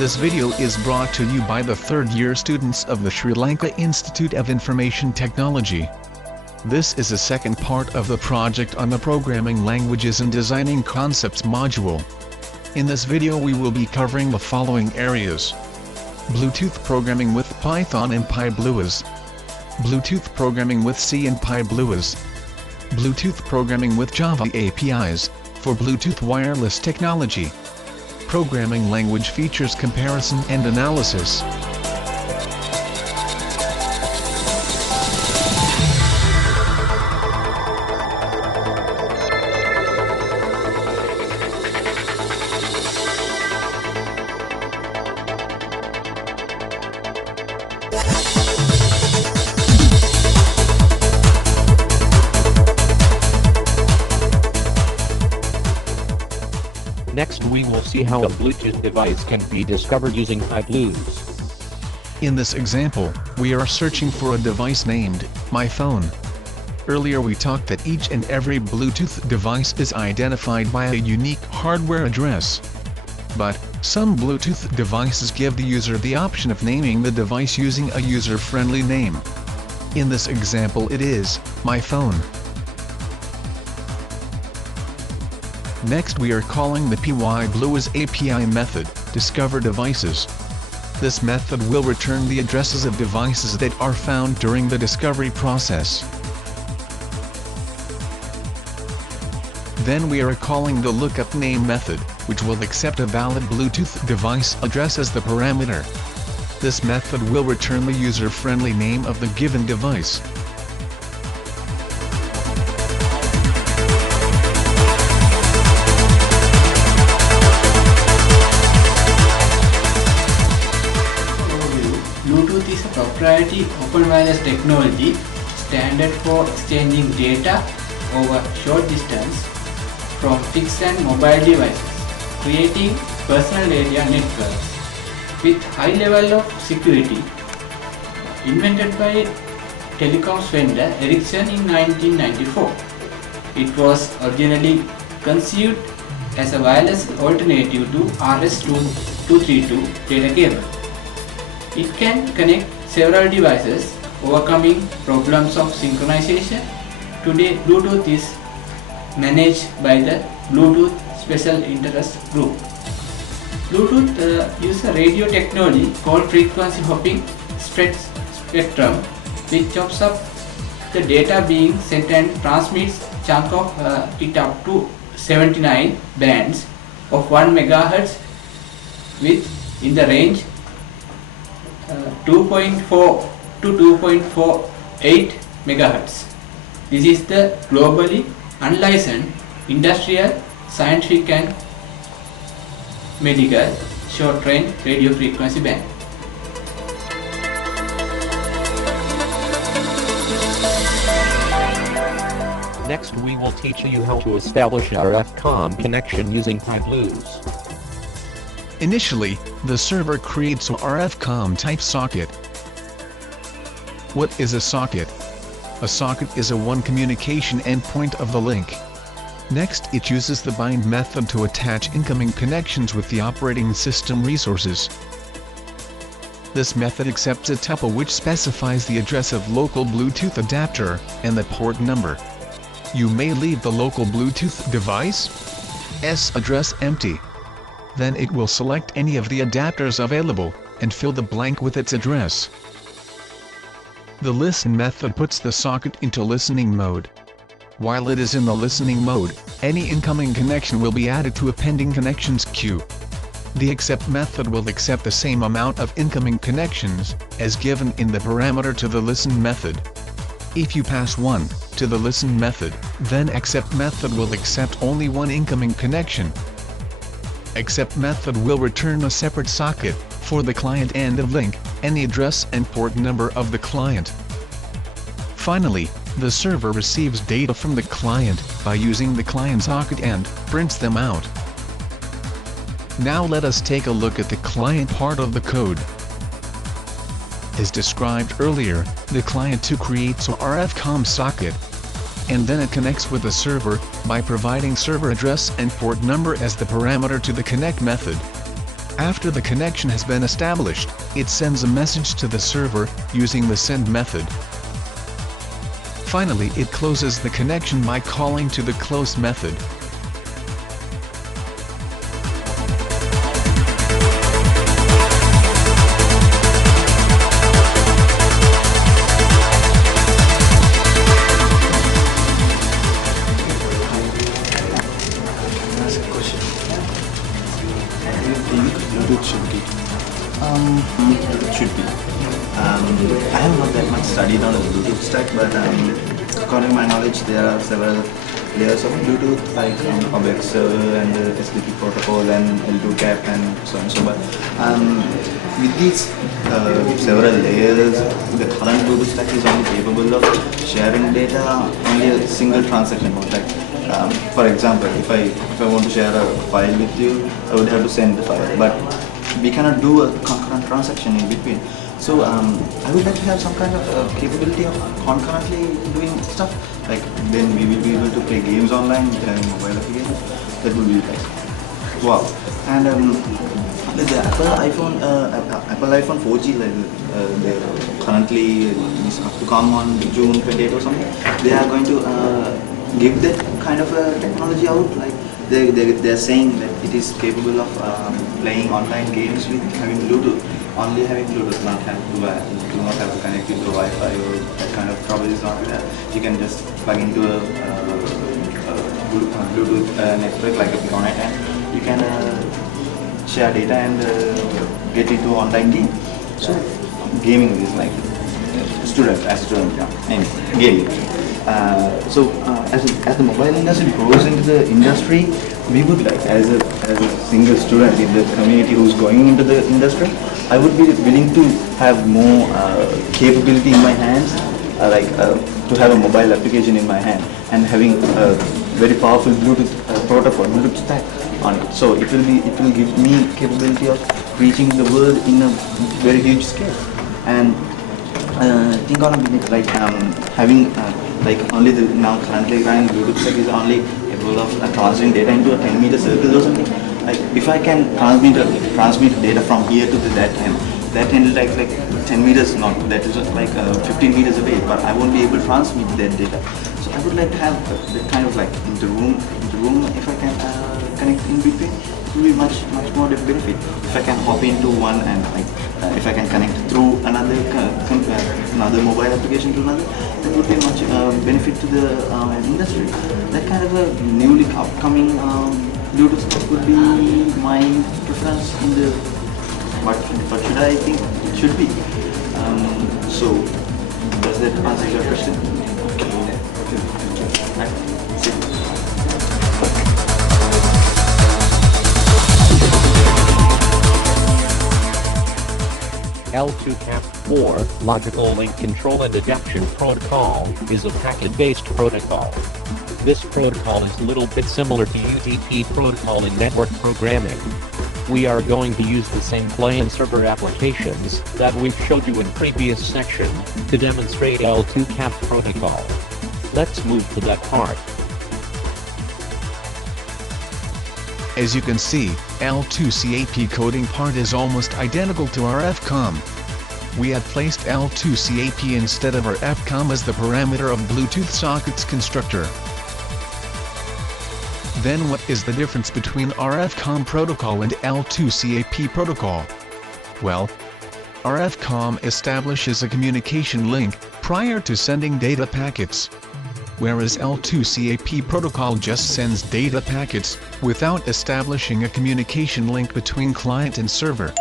This video is brought to you by the third-year students of the Sri Lanka Institute of Information Technology. This is a second part of the project on the Programming Languages and Designing Concepts module. In this video we will be covering the following areas: Bluetooth programming with Python and PyBlues, Bluetooth programming with C and PyBlues, Bluetooth programming with Java APIs, for Bluetooth wireless technology, programming language features comparison and analysis. Next we will see how a Bluetooth device can be discovered using PyBlues. In this example, we are searching for a device named My Phone. Earlier we talked that each and every Bluetooth device is identified by a unique hardware address. But some Bluetooth devices give the user the option of naming the device using a user-friendly name. In this example it is My Phone. Next we are calling the PyBlues API method, Discover Devices. This method will return the addresses of devices that are found during the discovery process. Then we are calling the lookup name method, which will accept a valid Bluetooth device address as the parameter. This method will return the user-friendly name of the given device. Bluetooth is a proprietary open wireless technology standard for exchanging data over short distance from fixed and mobile devices, creating personal area networks with high level of security. Invented by telecoms vendor Ericsson in 1994. It was originally conceived as a wireless alternative to RS-232 data cable. It can connect several devices, overcoming problems of synchronization. Today, Bluetooth is managed by the Bluetooth Special Interest Group. Bluetooth uses a radio technology called frequency hopping spectrum, which chops up the data being sent and transmits chunk of it up to 79 bands of 1 MHz with in the range 2.4 to 2.48 MHz. This is the globally unlicensed industrial, scientific and medical short-range radio frequency band. Next we will teach you how to establish RFCOMM connection using PyBlues. Initially, the server creates a RFCOMM type socket. What is a socket? A socket is a one communication endpoint of the link. Next it uses the bind method to attach incoming connections with the operating system resources. This method accepts a tuple which specifies the address of local Bluetooth adapter and the port number. You may leave the local Bluetooth device's address empty. Then it will select any of the adapters available, and fill the blank with its address. The listen method puts the socket into listening mode. While it is in the listening mode, any incoming connection will be added to a pending connections queue. The accept method will accept the same amount of incoming connections, as given in the parameter to the listen method. If you pass 1 to the listen method, then accept method will accept only one incoming connection. Accept method will return a separate socket, for the client end of link, and the address and port number of the client. Finally, the server receives data from the client, by using the client socket and prints them out. Now let us take a look at the client part of the code. As described earlier, the client creates a RFCOMM socket, and then it connects with the server, by providing server address and port number as the parameter to the connect method. After the connection has been established, it sends a message to the server using the send method. Finally, it closes the connection by calling to the close method. Bluetooth should be. Bluetooth should be. I have not that much studied on the Bluetooth stack, but according to my knowledge, there are several layers of Bluetooth, like object server and the SDP protocol and L2CAP and so on and so forth. With these several layers, the current Bluetooth stack is only capable of sharing data only a single transaction mode. Like, for example, if I want to share a file with you, I would have to send the file, but we cannot do a concurrent transaction in between. So I would like to have some kind of capability of concurrently doing stuff. Like then we will be able to play games online with mobile applications. That would be nice. Wow. And the Apple iPhone 4G, currently is up to come on June 28 or something. They are going to give that kind of a technology out. Like they are saying that it is capable of playing online games with having Bluetooth. Only having Bluetooth, not have do not have to connect it to Wi-Fi or that kind of trouble is not there. You can just plug into a Bluetooth network like a Ethernet, and you can share data and get into online game. So gaming is like student, yeah. Anyway, gaming. As the mobile industry grows into the industry, we would like, as a single student in the community who's going into the industry, I would be willing to have more capability in my hands, to have a mobile application in my hand and having a very powerful Bluetooth protocol, Bluetooth stack on it. So it will give me capability of reaching the world in a very huge scale. And think on a minute, like having only the now currently running Bluetooth stack is only capable of transmitting data into a 10-meter circle or something. Like if I can transmit data from here to that end like 10 meters, not that is like 15 meters away, but I won't be able to transmit that data. So I would like to have that kind of like inter-room. If I can connect in between, it will be much more benefit. If I can hop into one and if I can connect through another mobile application to another, that would be much benefit to the industry. That kind of a newly upcoming Bluetooth stack would be my preference in the what should I think it should be. So does that answer your question? Okay. Right. L2CAP4 Logical Link Control and Adaption Protocol is a packet-based protocol. This protocol is a little bit similar to UDP protocol in network programming. We are going to use the same client server applications that we've showed you in previous section to demonstrate L2CAP protocol. Let's move to that part. As you can see, L2CAP coding part is almost identical to RFCOMM. We have placed L2CAP instead of RFCOMM as the parameter of Bluetooth sockets constructor. Then what is the difference between RFCOMM protocol and L2CAP protocol? Well, RFCOMM establishes a communication link prior to sending data packets, whereas L2CAP protocol just sends data packets without establishing a communication link between client and server.